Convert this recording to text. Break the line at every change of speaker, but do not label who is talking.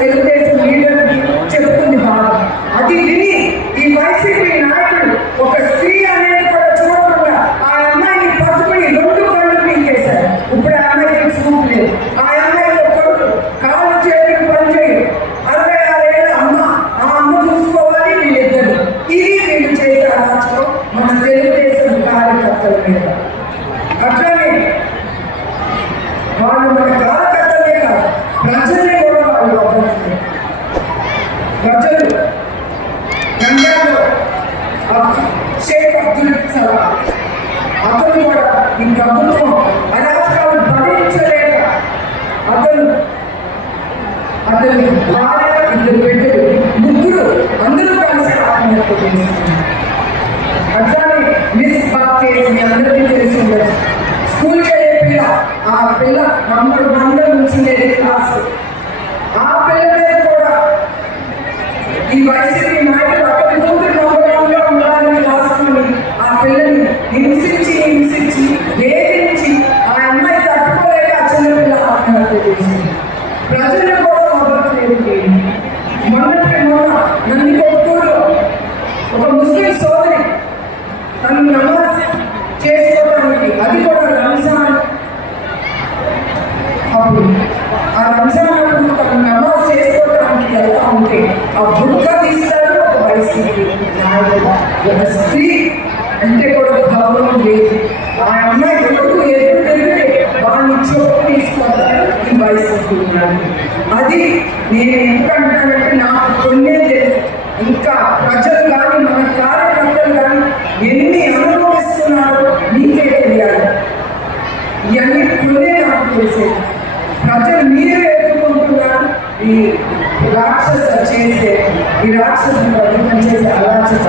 Telugu Desam leader చెబుతుంది బాబు. అది విని ఈ వైసీపీ నాయకుడు ఒక స్త్రీ అనేది కూడా చూడకుండా ఆ అమ్మాయిని పట్టుకుని రెండు కళ్ళు పీకేశారు. ఇప్పుడు ఆ అమ్మాయికి చూపు లేదు. ఆ అమ్మాయి కొడుకు. కాలు చేతులు పనిచేయదు అరవై ఆరేళ్ళ అమ్మ ఆ అమ్మ చూసుకోవాలి వీళ్ళిద్దరు. ఇది వీళ్ళు చేసే రాష్ట్రం మన తెలుగుదేశం కార్యకర్తల మీద. అట్లానే వాళ్ళు మన కార్యకర్తలే కాదు ప్రజల్ని కూడా వాళ్ళు అవ్వచ్చు ప్రజలు గంగాలో షేక్ అబ్దుల్ సలాం అతను కూడా ఈ ప్రభుత్వం అరాచకాలు భరించలేక అతను అతని భార్య ఇద్దరు బిడ్డలు ముగ్గురు అందరూ కలిసి ఆత్మహత్య చేస్తున్నారు ప్రజలు కూడా మొన్నటి మొన్న నందికొట్టూరులో ఒక ముస్లిం సోదరి తను నమాజ్ చేసుకోవడానికి అది కూడా రంజాన్ అప్పుడు ఆ రంజాన్ అప్పుడు తను నమాజ్ చేసుకోవడానికి వెళ్తా ఉంటే ఆ బుక్క తీస్తాడు ఒక వైసీపీ నాయకుడు ఒక స్త్రీ అంటే కూడా గౌరవం లేదు. ఆ అమ్మాయి వైసీపీ అది నేను ఎందుకంటానంటే నాకు కొన్నే తెలుసు. ఇంకా ప్రజలు కానీ మన కార్యకర్తలు కానీ ఎన్ని అనుభవిస్తున్నారో మీకే తెలియాలి. ఇవన్నీ కొనే నాకు తెలిసేది ప్రజలు మీరే ఎదుర్కొంటున్నారు. ఈ రాక్షస చేసే ఈ రాక్షసుని ప్రభుత్వం చేసే అరాచక.